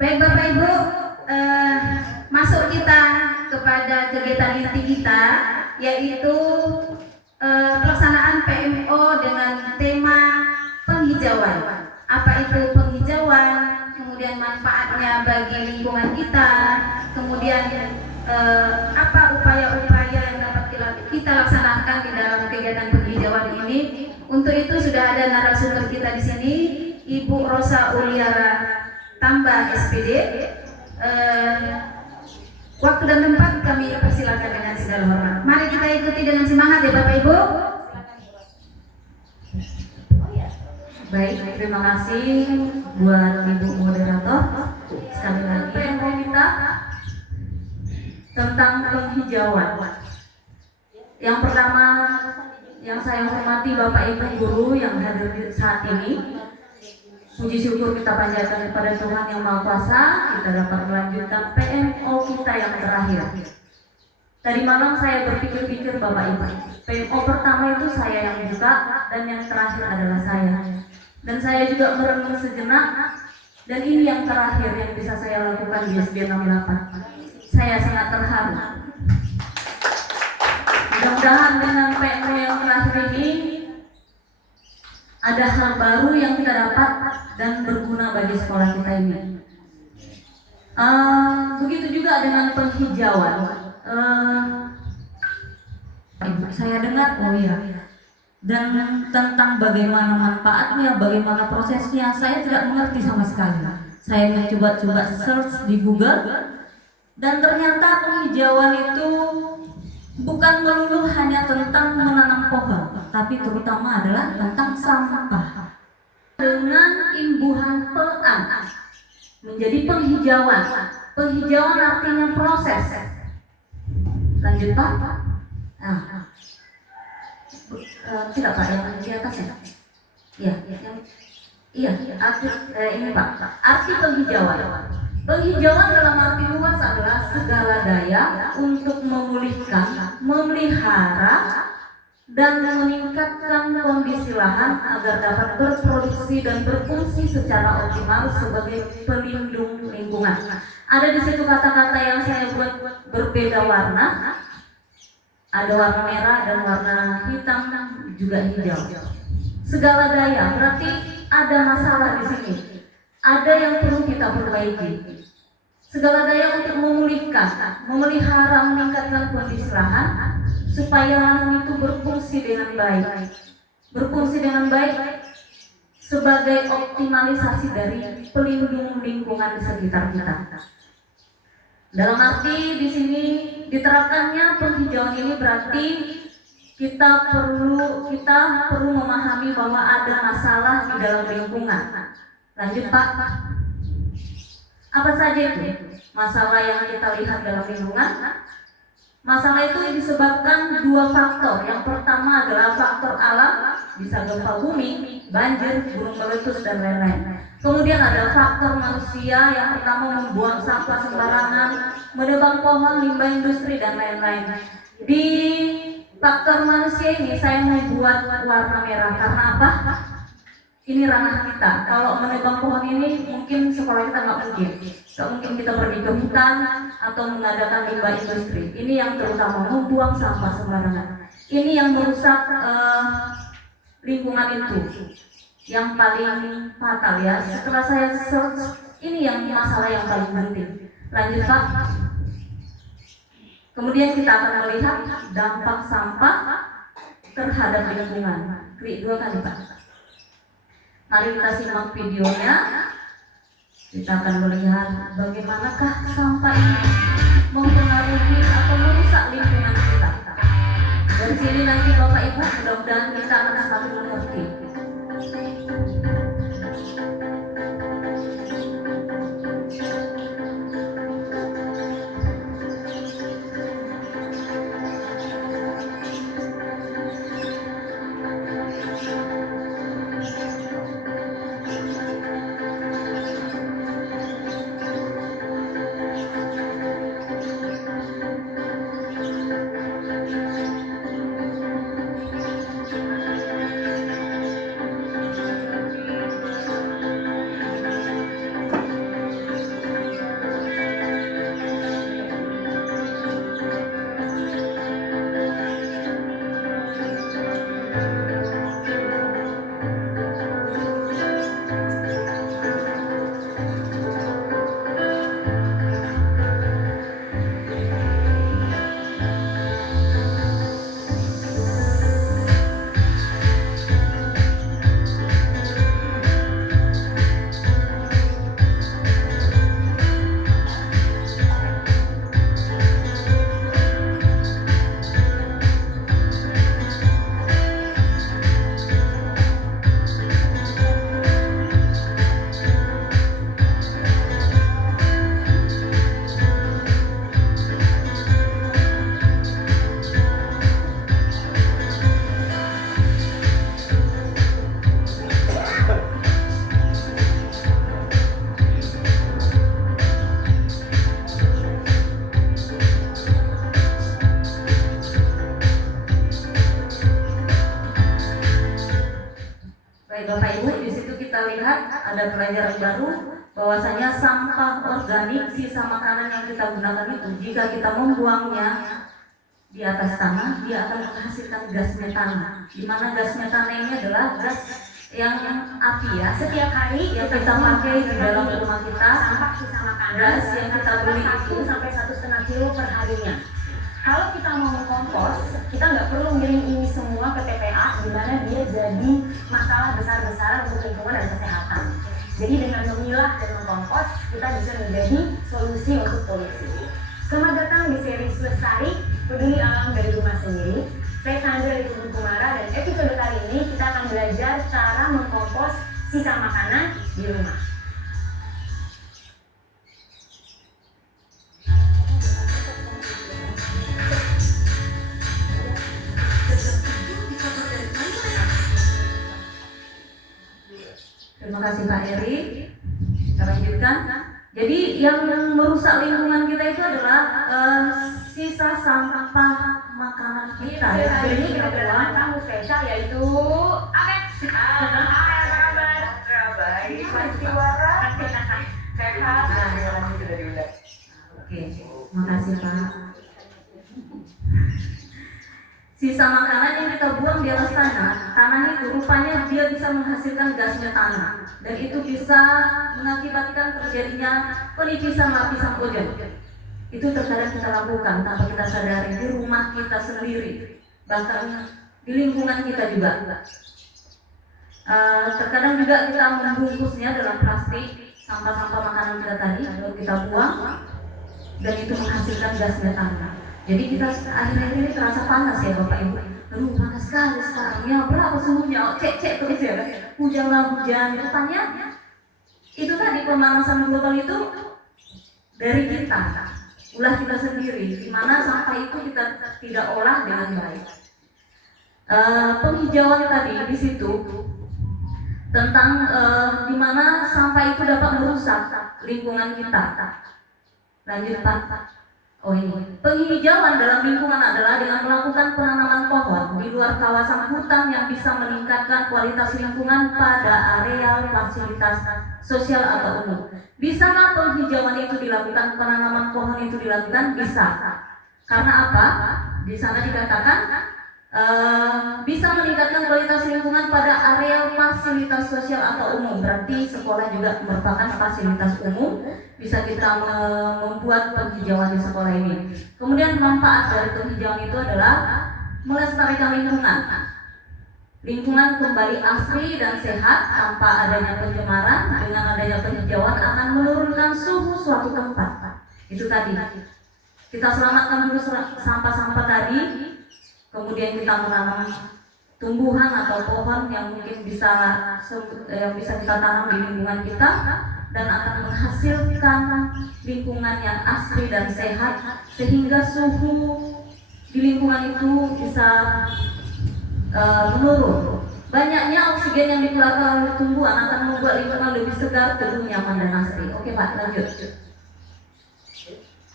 Baik Bapak Ibu, eh, masuk kita kepada kegiatan inti kita, yaitu pelaksanaan PMO dengan tema penghijauan. Apa itu penghijauan? Kemudian manfaatnya bagi lingkungan kita. Kemudian apa upaya-upaya yang dapat kita laksanakan di dalam kegiatan penghijauan ini? Untuk itu sudah ada narasumber kita di sini, Ibu Rosa Uliara Tambah SPD. Waktu dan tempat kami persilakan dengan segala hormat. Mari kita ikuti dengan semangat ya Bapak Ibu. Baik, terima kasih buat Ibu Moderator. Sekali lagi PMO kita tentang penghijauan. Yang pertama yang saya hormati Bapak Ibu guru yang hadir saat ini. Puji syukur kita panjatkan kepada Tuhan Yang Maha Kuasa, kita dapat melanjutkan PMO kita yang terakhir. Tadi malam saya berpikir-pikir Bapak Ibu, PMO pertama itu saya yang buka dan yang terakhir adalah saya. Dan saya juga merenung sejenak, dan ini yang terakhir yang bisa saya lakukan di SD 68. Saya sangat terharu. Mudah-mudahan dengan PMO yang terakhir ini ada hal baru yang kita dapat dan berguna bagi sekolah kita ini. Begitu juga dengan penghijauan. Saya dengar, oh iya, dan tentang bagaimana manfaatnya, bagaimana prosesnya, saya tidak mengerti sama sekali. Saya mencoba-coba search di Google, dan ternyata penghijauan itu bukan melulu hanya tentang menanam pohon, tapi terutama adalah tentang sampah. Dengan imbuhan pelan menjadi penghijauan. Penghijauan artinya proses. Lanjut Pak. Tidak Pak, yang di atas ya. Iya, arti ini Pak. Arti penghijauan. Penghijauan dalam arti luas adalah segala daya untuk memulihkan, memelihara, dan meningkatkan kondisi lahan agar dapat berproduksi dan berfungsi secara optimal sebagai pelindung lingkungan. Ada di situ kata-kata yang saya buat berbeda warna. Ada warna merah dan warna hitam, juga hijau. Segala daya berarti ada masalah di sini. Ada yang perlu kita perbaiki. Segala daya untuk memulihkan, memelihara, meningkatkan kondisi lahan supaya lahan itu berfungsi dengan baik. Berfungsi dengan baik sebagai optimalisasi dari pelindung lingkungan di sekitar kita. Dalam arti di sini diterapkannya penghijauan ini berarti kita perlu memahami bahwa ada masalah di dalam lingkungan. Lanjut Pak. Apa saja itu masalah yang kita lihat dalam lingkungan? Masalah itu disebabkan dua faktor. Yang pertama adalah faktor alam, bisa gempa bumi, banjir, gunung meletus, dan lain-lain. Kemudian ada faktor manusia, yang pertama membuang sampah sembarangan, menebang pohon, limbah industri, dan lain-lain. Di faktor manusia ini saya membuat warna merah karena apa? Ini ranah kita. Kalau menebang pohon ini mungkin sekolah kita nggak mungkin kita pergi ke hutan atau mengadakan limbah industri. Ini yang terutama membuang sampah sembarangan. Ini yang merusak lingkungan itu, yang paling fatal ya. Setelah saya search, ini yang masalah yang paling penting. Lanjut Pak. Kemudian kita akan melihat dampak sampah terhadap lingkungan. Klik 2 kali Pak. Mari kita simak videonya. Kita akan melihat bagaimanakah sampah ini mempengaruhi atau merusak lingkungan kita. Dari sini nanti Bapak Ibu mudah-mudahan kita akan semakin mengerti. Bapak Ibu, di situ kita lihat ada pelajaran baru bahwasanya sampah organik sisa makanan yang kita gunakan itu jika kita membuangnya di atas tanah, dia akan menghasilkan gas metana. Di mana gas metana ini adalah gas yang api ya. Setiap hari yang kita pakai di dalam rumah kita, sampah sisa makanan gas yang kita beli 1 sampai 1,5 kilo per harinya. Kalau kita mau mengkompos, kita nggak perlu ngirim ini semua ke TPA, di mana dia jadi masalah besar-besaran untuk lingkungan dan kesehatan. Jadi dengan memilah dan mengkompos, kita bisa menjadi solusi untuk polusi. Selamat datang di seri Lestari, Peduli Alam dari Rumah Sendiri. Saya Sandra dari Kebun Kumara, dan episode kali ini kita akan belajar cara mengkompos sisa makanan di rumah. Terima kasih Pak Eri. Kita lanjutkan. Jadi yang merusak lingkungan kita itu adalah sisa sampah makanan kita. Hari ini kita kedatangan tamu spesial yaitu Amet. Hai, apa kabar? Baik, masih waras. Sehat. Terima kasih sudah diundang. Oke, makasih Pak. Sisa makanan yang kita buang di atas tanah itu rupanya dia bisa menghasilkan gas metana, dan itu bisa mengakibatkan terjadinya penipisan lapisan ozon. Itu terkadang kita lakukan tanpa kita sadari di rumah kita sendiri, bahkan di lingkungan kita juga. Terkadang juga kita membungkusnya dalam plastik sampah-sampah makanan kita tadi, lalu kita buang, dan itu menghasilkan gas metana. Jadi kita akhir-akhir ini terasa panas ya Bapak Ibu. Aduh panas sekali sekarang ya, berapa suhunya? Cek terus ya. Hujan, rupanya itu tadi pemanasan global itu dari kita, ulah kita sendiri, di mana sampah itu kita tidak olah dengan baik. Penghijauan tadi di situ tentang di mana sampah itu dapat merusak lingkungan kita. Lanjut Pak. Oh ini, penghijauan dalam lingkungan adalah dengan melakukan penanaman pohon di luar kawasan hutan yang bisa meningkatkan kualitas lingkungan pada areal fasilitas sosial atau umum. Bisakah penghijauan itu dilakukan, penanaman pohon itu dilakukan? Bisa. Karena apa? Di sana dikatakan bisa meningkatkan kualitas lingkungan pada areal fasilitas sosial atau umum. Berarti sekolah juga merupakan fasilitas umum. Bisa kita membuat penghijauan di sekolah ini. Kemudian manfaat dari penghijauan itu adalah melestarikan lingkungan. Lingkungan kembali asri dan sehat tanpa adanya pencemaran. Dengan adanya penghijauan akan menurunkan suhu suatu tempat. Itu tadi. Kita selamatkan dulu sampah-sampah tadi. Kemudian kita menanam tumbuhan atau pohon yang mungkin bisa kita tanam di lingkungan kita, dan akan menghasilkan lingkungan yang asri dan sehat, sehingga suhu di lingkungan itu bisa menurun. Banyaknya oksigen yang dikeluarkan oleh tumbuhan akan membuat lingkungan lebih segar, teduh, nyaman, dan asri. Oke Pak, lanjut.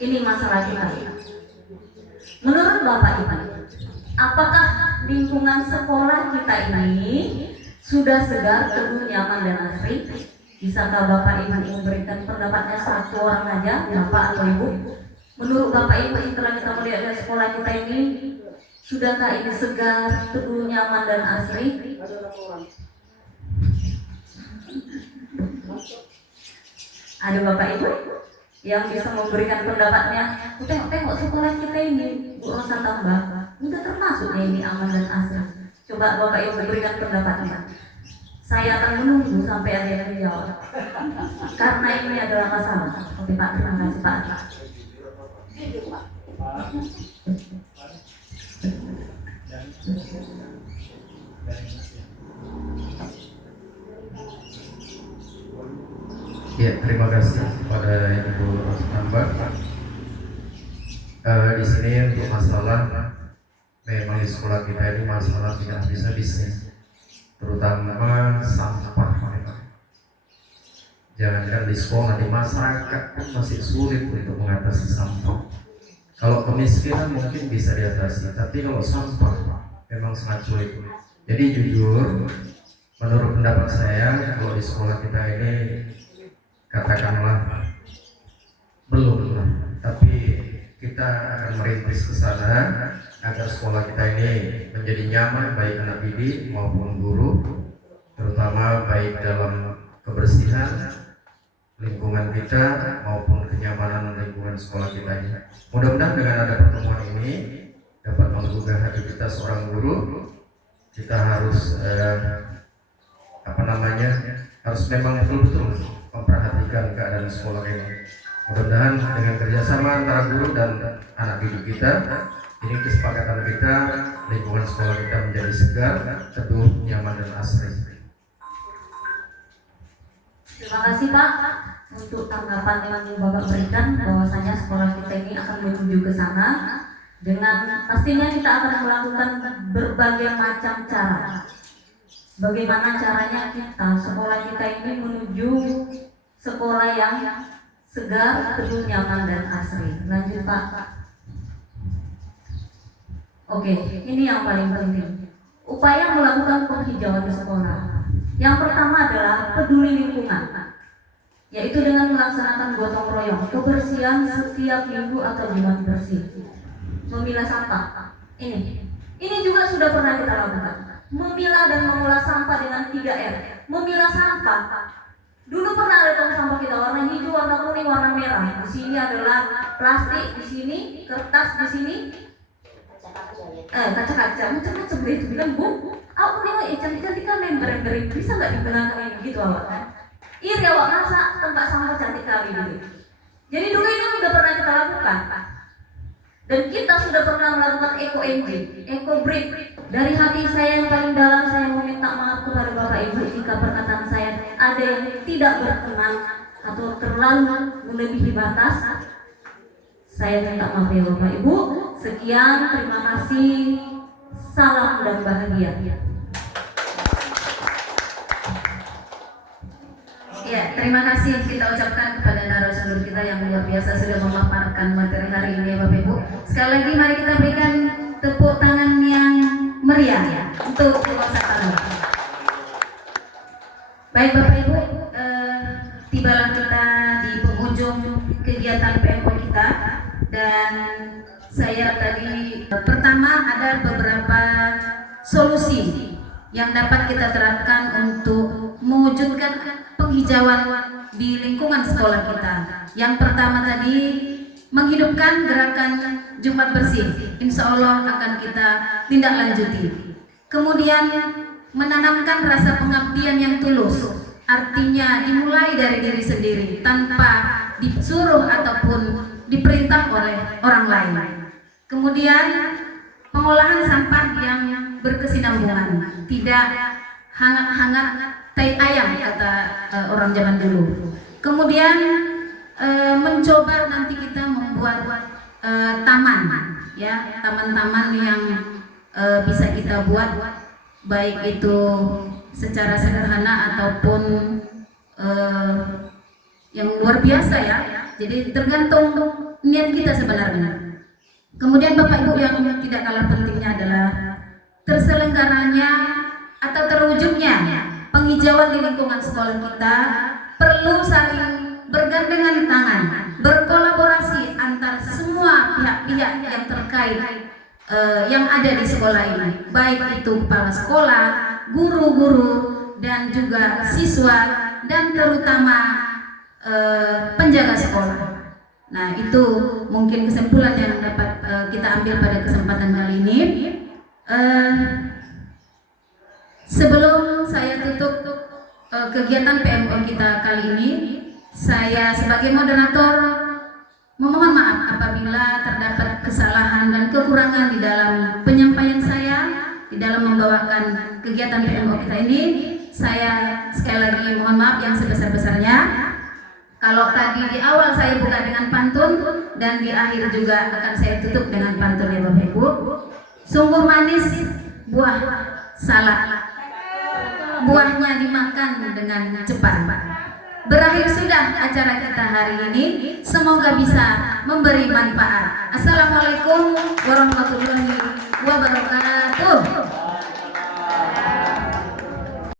Ini masalah kita. Menurut Bapak Ibu, apakah lingkungan sekolah kita ini sudah segar, teduh, nyaman, dan asri? Bisakah Bapak Ibu memberikan pendapatnya satu orang aja, Bapak atau Ibu? Menurut Bapak Ibu, setelah kita melihat dari sekolah kita ini, sudahkah ini segar, teduh, nyaman, dan asri? Ada Bapak Ibu yang bisa memberikan pendapatnya? Tengok sekolah kita ini, Bu Rosa tambah, udah termasuknya ini aman dan asri. Coba Bapak Ibu berikan pendapatnya. Saya akan menunggu sampai ada yang menjawab, karena ini adalah masalah. Oke Pak, terima kasih Pak. Ya, terima kasih kepada Ibu Rosnamba. Di sini untuk masalah memang di sekolah kita ini masalah tidak bisa bisnis, terutama sampah. Jangankan di sekolah, di masyarakat pun masih sulit untuk mengatasi sampah. Kalau kemiskinan mungkin bisa diatasi, tapi kalau sampah memang sangat sulit. Jadi jujur, menurut pendapat saya kalau di sekolah kita ini katakanlah belum lah, tapi kita akan merintis ke sana agar sekolah kita ini menjadi nyaman baik anak didik maupun guru, terutama baik dalam kebersihan lingkungan kita maupun kenyamanan lingkungan sekolah kita ini. Mudah-mudahan dengan ada pertemuan ini dapat menggugah hati kita seorang guru. Kita harus harus memang betul-betul memperhatikan keadaan sekolah ini. Mudah-mudahan dengan kerjasama antara guru dan anak didik kita, ini kesepakatan kita, lingkungan sekolah kita menjadi segar, teduh, nyaman dan asri. Terima kasih Pak untuk tanggapan yang Bapak berikan bahwasanya sekolah kita ini akan menuju ke sana dengan pastinya kita akan melakukan berbagai macam cara. Bagaimana caranya kita sekolah kita ini menuju sekolah yang segar, teduh, nyaman dan asri. Lanjut Pak. Oke, ini yang paling penting. Upaya melakukan penghijauan di sekolah. Yang pertama adalah peduli lingkungan, yaitu dengan melaksanakan gotong royong, kebersihan setiap minggu atau Jumat bersih. Memilah sampah. Ini juga sudah pernah kita lakukan. Memilah dan mengolah sampah dengan 3R. Memilah sampah. Dulu pernah ada tong sampah kita warna hijau, warna kuning, warna merah. Di sini adalah plastik, di sini kertas, di sini kaca-kaca, macam-macam itu bilang Bu, aku nih cantik-cantik kan ember-ember ini bisa nggak digunakan ini gitu awak? Iri awak masa tempat sampah cantik kali gitu. Jadi dulu ini sudah pernah kita lakukan. Dan kita sudah pernah melakukan eco-engine, eco-brick. Dari hati saya yang paling dalam, saya meminta maaf kepada Bapak Ibu jika perkataan saya ada yang tidak berkenan atau terlalu melebihi batas. Saya minta maaf ya Bapak Ibu. Sekian, terima kasih. Salam dan bahagia. Ya, terima kasih kita ucapkan kepada narasumber kita yang luar biasa sudah memaparkan materi hari ini ya Bapak Ibu. Sekali lagi mari kita berikan tepuk tangan yang meriah ya untuk peserta. Baik Bapak Ibu, tibalah kita di penghujung kegiatan PMO kita dan saya tadi pertama ada beberapa solusi yang dapat kita terapkan untuk mewujudkan penghijauan di lingkungan sekolah kita. Yang pertama tadi menghidupkan gerakan Jumat Bersih. Insya Allah akan kita tindak lanjuti. Kemudian menanamkan rasa pengabdian yang tulus. Artinya dimulai dari diri sendiri tanpa disuruh ataupun diperintah oleh orang lain. Kemudian pengolahan sampah yang berkesinambungan, tidak hangat-hangat tai ayam kata orang zaman dulu. Kemudian mencoba nanti kita membuat taman, ya taman-taman yang bisa kita buat baik itu secara sederhana ataupun yang luar biasa ya. Jadi tergantung niat kita sebenarnya. Kemudian Bapak Ibu yang tidak kalah pentingnya adalah terselenggaranya atau terwujudnya penghijauan di lingkungan sekolah kita perlu saling bergandengan tangan, berkolaborasi antar semua pihak-pihak yang terkait yang ada di sekolah ini, baik itu kepala sekolah, guru-guru, dan juga siswa, dan terutama penjaga sekolah. Nah, itu mungkin kesimpulan yang dapat kita ambil pada kesempatan kali ini. Sebelum saya tutup kegiatan PMO kita kali ini, saya sebagai moderator memohon maaf apabila terdapat kesalahan dan kekurangan di dalam penyampaian saya di dalam membawakan kegiatan PMO kita ini. Saya sekali lagi mohon maaf yang sebesar-besarnya. Kalau tadi di awal saya buka dengan pantun dan di akhir juga akan saya tutup dengan pantun ya Bapak Ibu. Sungguh manis buah salak, buahnya dimakan dengan cepat. Berakhir sudah acara kita hari ini, semoga bisa memberi manfaat. Assalamualaikum warahmatullahi wabarakatuh.